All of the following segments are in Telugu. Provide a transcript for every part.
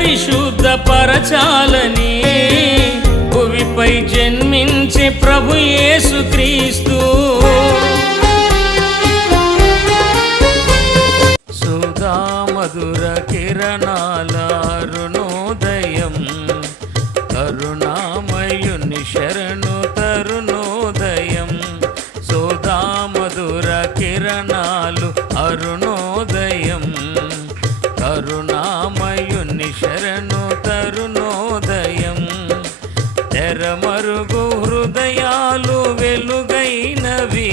పరిశుద్ధపరచాలని భువిపై జన్మించే ప్రభు యేసుక్రీస్తు. సుధా మధుర కిరణాల అరుణోదయం, కరుణామయుని శరణు తరుణోదయం. సుధా మధుర కిరణాలు అరుణోదయం, కరుణామయుని శరణు తరుణోదయం. తెరమరుగు హృదయాలు వెలుగైనవి,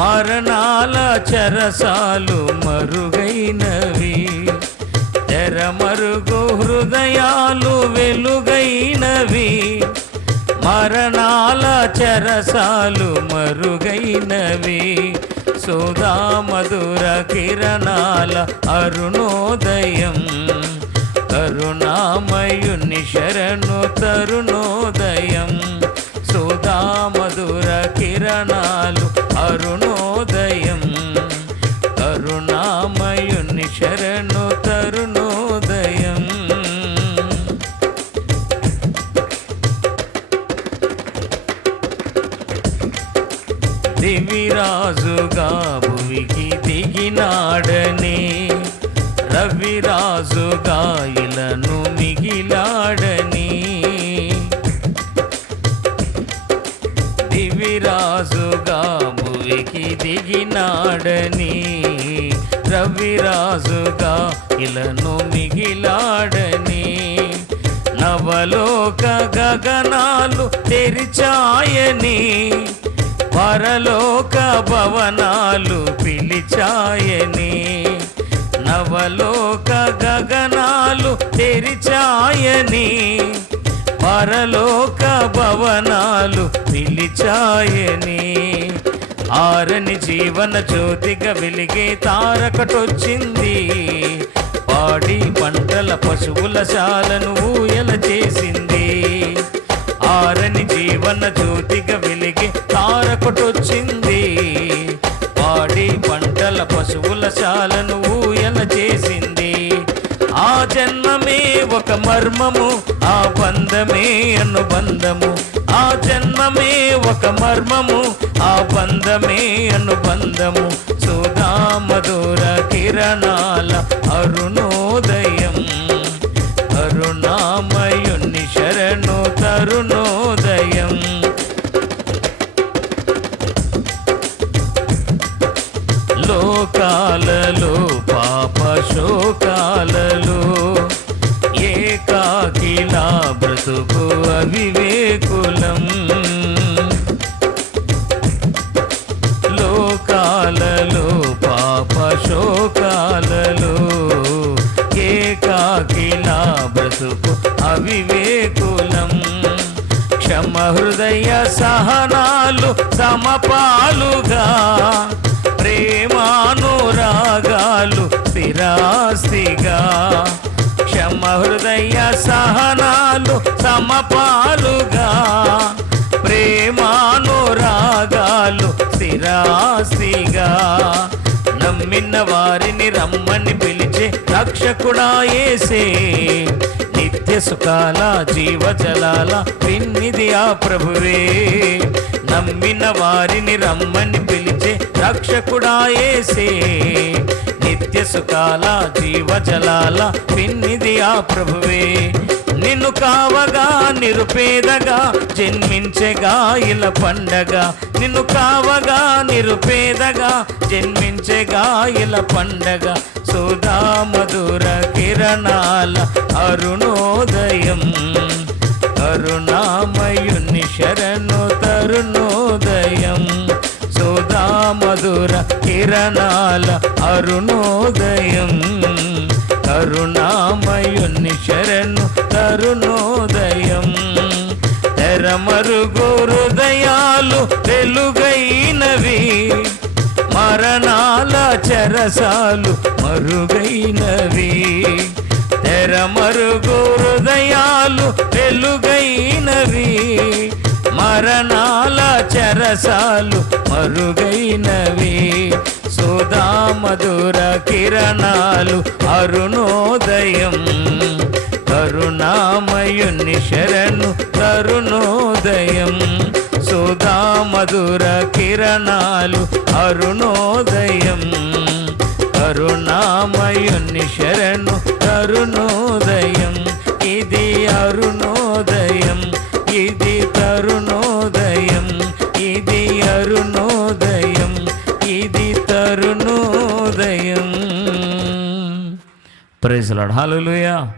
మరణాల చెరసాలు మరుగైనవి. తెరమరుగు హృదయాలు వెలుగైనవి, మరణాల చెరసాలు మరుగైనవి. సుధా మధుర కిరణాల అరుణోదయం, కరుణామయుని శరణు తరుణోదయం. సుధా మధుర కిరణాలు అరుణోదయం, కరుణామయుని శరణు తరుణోదయం. దివిరాజుగా భువికి దిగినాడని, రవిరాజుగా ఇలను మిగిలాడని. దివిరాజుగా భువికి దిగినాడని, రవిరాజుగా ఇలను మిగిలాడని. నవలోక గగనాలు తెరిచాయని, పరలోక భవనాలు పిలిచాయని. నవలోక గగనాలు తెరిచాయని, పరలోక భవనాలు పిలిచాయని. ఆరని జీవన జ్యోతిగా వెలిగే తారకటొచ్చింది, పాడి పంటల పశువుల శాలను ఊయల చేసింది. ఆరని జీవన జ్యోతిగా వెలిగే తారకటొచ్చింది, పాడి పంటల పశువుల శాలను ఊయల చేసింది. ఆ జన్మమే ఒక మర్మము, ఆ బంధమే అనుబంధము. ఆ జన్మమే ఒక మర్మము, ఆ బంధమే అనుబంధము. సుధా మధుర కిరణాల అరుణోదయం, కరుణామయుని శరణు తరుణోదయం. లోకాలలో పాప శోకాలలో ఏకాకిలా బ్రతుకు అవివేకులం. లోకాలలో పాప శోకాలలో ఏకాకిలా బ్రతుకు అవివేకులం. క్షమ హృదయ సహనాలు సమపాలుగా, ప్రేమానురాగాలు స్థిరాస్తిగా. క్షమ హృదయ సహనాలు సమపాలుగా, ప్రేమానురాగాలు స్థిరాస్తిగా. నమ్మిన వారిని రమ్మని పిలిచే రక్షకుడా యేసే, నిత్య సుఖాల జీవజలాల పిన్నిది ఆ ప్రభువే. నమ్మిన వారిని రమ్మని పిలిచే రక్షకుడా యేసే, నిత్య సుఖాల జీవజలాల పిన్నిది ఆ ప్రభువే. నిన్ను కావగా నిరుపేదగా జన్మించెగా ఇల పండగ. నిన్ను కావగా నిరుపేదగా జన్మించెగా ఇల పండగ. సుధా మధుర కిరణాల అరుణోదయం, కరుణామయుని శరణు తరుణోదయం. సుధా మధుర కిరణాల అరుణోదయం, కరుణామయుని శరణు తరుణోదయం. తెరమరుగు హృదయాలు వెలుగైనవి, మరణాల చెరసాలు మరుగైనవి. తెరమరుగు హృదయాలు వెలుగైనవి, మరణాల చెరసాలు మరుగైనవి. సుధా మధుర కిరణాలు అరుణోదయం. కరుణామయుని శరణు తరుణోదయం. సుధా మధుర కిరణాలు అరుణోదయం. కరుణామయుని శరణు తరుణోదయం. ఇది అరుణోదయం, ఇది తరుణోదయం, ఇది అరుణోదయం, ఇది తరుణోదయం. Praise lord. హల్లెలూయా.